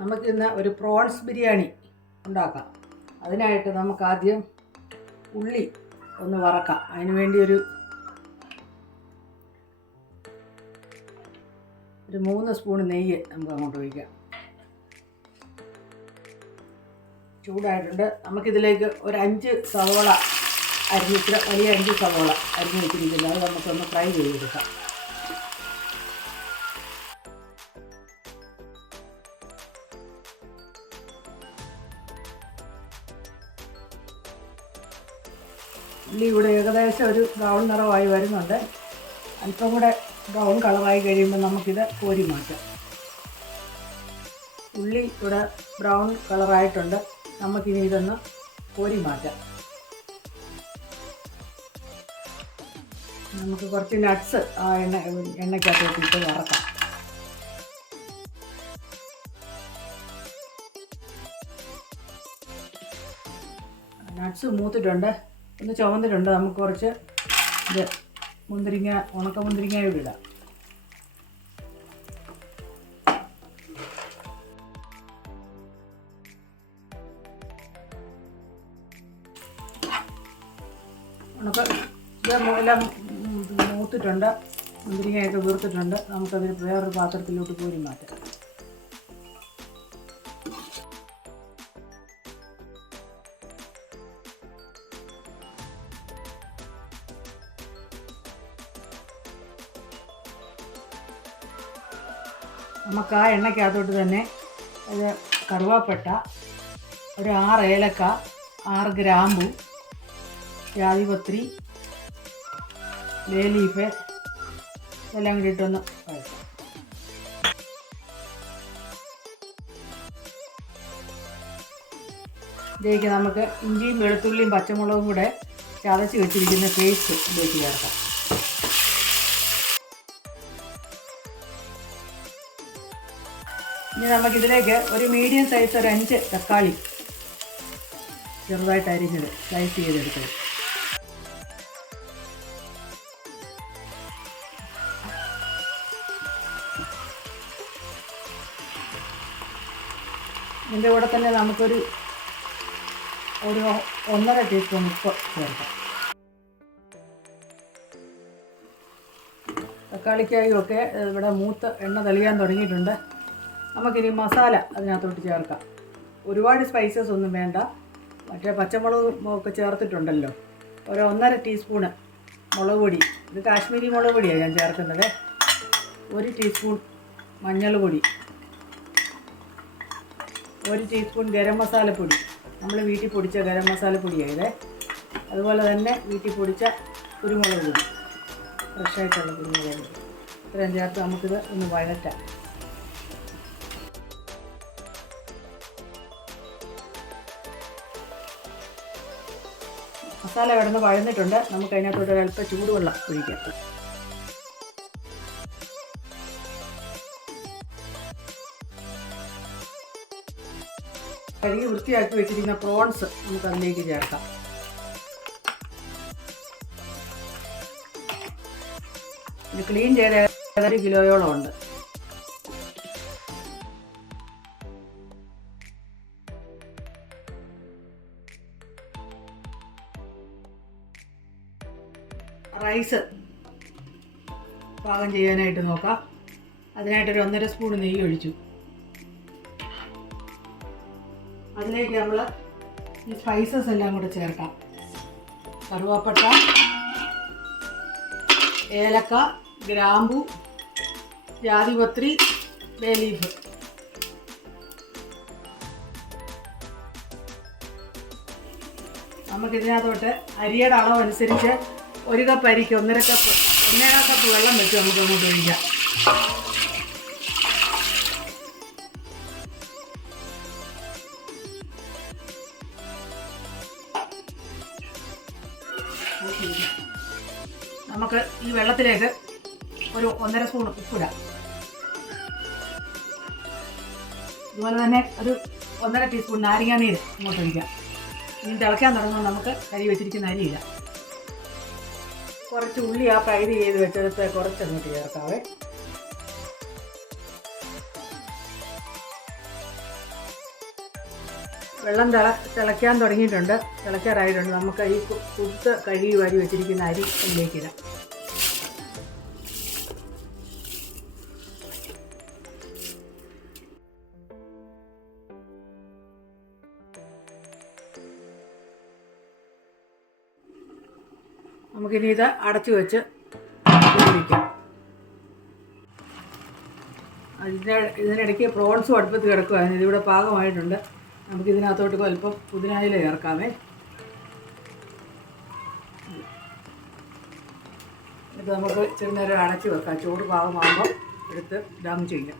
നമുക്കിന്ന് ഒരു പ്രോൺസ് ബിരിയാണി ഉണ്ടാക്കാം. അതിനായിട്ട് നമുക്കാദ്യം ഉള്ളി ഒന്ന് വറക്കാം. അതിന് വേണ്ടി ഒരു 3 സ്പൂൺ നെയ്യ് നമുക്ക് അങ്ങോട്ട് ഒഴിക്കാം. ചൂടായിട്ടുണ്ട്. നമുക്കിതിലേക്ക് ഒരു 5 സവോള അരിഞ്ഞിട്ട്, വലിയ 5 സവോള അരിഞ്ഞ് വെച്ചിരിക്കുന്നത്, അത് നമുക്കൊന്ന് ഫ്രൈ ചെയ്തെടുക്കാം. ഉള്ളി ഇവിടെ ഏകദേശം ഒരു ബ്രൗൺ നിറമായി വരുന്നുണ്ട്. അല്പം കൂടെ ബ്രൗൺ കളറായി കഴിയുമ്പോൾ നമുക്കിത് കോരി മാറ്റാം. ഉള്ളി ഇവിടെ ബ്രൗൺ കളറായിട്ടുണ്ട്. നമുക്കിനി ഇതൊന്ന് കോരി മാറ്റാം. നമുക്ക് കുറച്ച് നട്ട്സ് ആ എണ്ണയ്ക്കകത്തോട്ടിട്ട് വറക്കാം. നട്ട്സ് മൂത്തിട്ടുണ്ട്, ഒന്ന് ചുവന്നിട്ടുണ്ട്. നമുക്ക് കുറച്ച് ഇത് മുന്തിരിങ്ങ, ഉണക്ക മുന്തിരിങ്ങ ഇവിടെ ഇടാം. ഇതെല്ലാം മൂത്തിട്ടുണ്ട്, മുന്തിരിങ്ങയൊക്കെ വീർത്തിട്ടുണ്ട്. നമുക്കതിൽ വേറൊരു പാത്രത്തിലോട്ട് കോരി മാറ്റാം. നമുക്ക് ആ എണ്ണയ്ക്കകത്തോട്ട് തന്നെ ഇത് കറുവാപ്പട്ട, ഒരു 6 ഏലക്ക, 6 ഗ്രാമ്പു, ജാതിപത്രി, ബേ ലീഫ് ഇതെല്ലാം കൂടി ഇട്ടൊന്ന് വഴറ്റാം. ഇതിലേക്ക് നമുക്ക് ഇഞ്ചിയും വെളുത്തുള്ളിയും പച്ചമുളകും കൂടെ ചതച്ച് വെച്ചിരിക്കുന്ന പേസ്റ്റ് ഇതിലേക്ക് ചേർക്കാം. ഇനി നമുക്കിതിലേക്ക് ഒരു മീഡിയം സൈസ് ഒരു 5 തക്കാളി ചെറുതായിട്ട് അരിഞ്ഞത് സ്ലൈസ് ചെയ്തെടുത്തത്. ഇതിൻ്റെ കൂടെ തന്നെ നമുക്കൊരു 1.5 ടീസ്പൂൺ ഉപ്പ് ചേർക്കാം. തക്കാളിക്കായും ഒക്കെ ഇവിടെ മൂത്ത് എണ്ണ തെളിയാൻ തുടങ്ങിയിട്ടുണ്ട്. നമുക്കിനി മസാല അതിനകത്തോട്ട് ചേർക്കാം. ഒരുപാട് സ്പൈസസ് ഒന്നും വേണ്ട. മറ്റേ പച്ചമുളകും ഒക്കെ ചേർത്തിട്ടുണ്ടല്ലോ. ഒരു 1.5 ടീസ്പൂണ് മുളക് പൊടി, ഇത് കാശ്മീരി മുളക് പൊടിയാണ് ഞാൻ ചേർക്കുന്നത്. 1 ടീസ്പൂൺ മഞ്ഞൾപ്പൊടി, 1 ടീസ്പൂൺ ഗരം മസാലപ്പൊടി, നമ്മൾ വീട്ടിൽ പൊടിച്ച ഗരം മസാലപ്പൊടിയായത്. അതുപോലെ തന്നെ വീട്ടിൽ പൊടിച്ച കുരുമുളക് പൊടി, ഫ്രഷായിട്ടുള്ള കുരുമുളക് പൊടി. ഇത്രയും ചേർത്ത് നമുക്കിത് ഒന്ന് വഴറ്റാം. മസാല കിടന്ന് വഴന്നിട്ടുണ്ട്. നമുക്ക് അതിനകത്തോട്ട് അല്പം ചൂടുവെള്ളം ഒഴിക്കാം. കഴുകി വൃത്തിയാക്കി വെച്ചിരിക്കുന്ന പ്രോൺസ് നമുക്ക് അതിലേക്ക് ചേർക്കാം. ഇത് ക്ലീൻ ചെയ്ത 1 കിലോയോളം ഉണ്ട്. റൈസ് പാകം ചെയ്യാനായിട്ട് നോക്കാം. അതിനായിട്ടൊരു 1.5 സ്പൂൺ നെയ്യ് ഒഴിച്ചു. അതിലേക്ക് നമ്മൾ ഈ സ്പൈസസ് എല്ലാം കൂടെ ചേർക്കാം. കറുവാപ്പട്ട, ഏലക്ക, ഗ്രാമ്പു, ജാതിപത്രി, ബേ ലീഫ്. നമുക്കിതിനകത്തോട്ട് അരിയുടെ അളവനുസരിച്ച് 1 കപ്പ് അരിക്ക് 1.5 കപ്പ് വെള്ളം വെച്ച് നമുക്ക് അങ്ങോട്ട് ഒഴിക്കാം. നമുക്ക് ഈ വെള്ളത്തിലേക്ക് ഒരു 1.5 സ്പൂൺ ഉപ്പിടാം. അതുപോലെ തന്നെ ഒരു 1.5 ടീസ്പൂൺ നാരങ്ങാനീര് അങ്ങോട്ട് ഒഴിക്കാം. ഇനി തിളയ്ക്കാൻ തുടങ്ങുമ്പോൾ നമുക്ക് കരി വെച്ചിരിക്കുന്ന അരി ഇടാം. കുറച്ച് ഉള്ളി ആ ഫ്രൈ ചെയ്ത് വെച്ചെടുത്ത് കുറച്ചങ്ങോട്ട് ചേർക്കാവേ. വെള്ളം തിളയ്ക്കാൻ തുടങ്ങിയിട്ടുണ്ട്, തിളയ്ക്കാറായിട്ടുണ്ട്. നമുക്ക് ഈ കുത്ത് കഴുകി വാരി വെച്ചിരിക്കുന്ന അരി അതിലേക്ക് ഇടാം. നമുക്കിനി ഇത് അടച്ചു വെച്ച് വേവിക്കാം. ഇതിനിടയ്ക്ക് പ്രോൺസും അടുപ്പത്ത് കിടക്കുകയാണ്. ഇതിവിടെ പാകമായിട്ടുണ്ട്. നമുക്കിതിനകത്തോട്ട് അല്പം പുതിനായില ചേർക്കാമേ. ഇത് നമുക്ക് ഇച്ചിരി നേരം അടച്ചു വെക്കാം. ചോറ് പാകമാകുമ്പോൾ എടുത്ത് ദം ചെയ്യാം.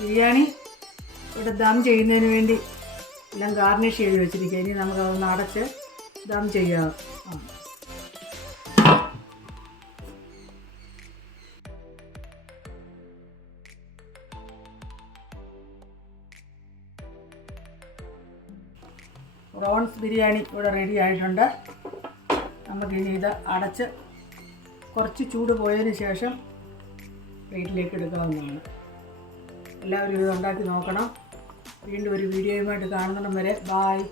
ബിരിയാണി ഇവിടെ ദം ചെയ്യുന്നതിന് വേണ്ടി എല്ലാം ഗാർണിഷ് ചെയ്ത് വെച്ചിരിക്കുക. ഇനി നമുക്കതൊന്ന് അടച്ച് ദം ചെയ്യാം. പ്രോൺസ് ബിരിയാണി ഇവിടെ റെഡി ആയിട്ടുണ്ട്. നമുക്കിനി ഇത് അടച്ച് കുറച്ച് ചൂട് പോയതിന് ശേഷം പ്ലേറ്റിലേക്ക് എടുക്കാവുന്നതാണ്. എല്ലാവരും ഇത് ഉണ്ടാക്കി നോക്കണം. വീണ്ടും ഒരു വീഡിയോയുമായിട്ട് കാണുന്നിടം വരെ ബായ്.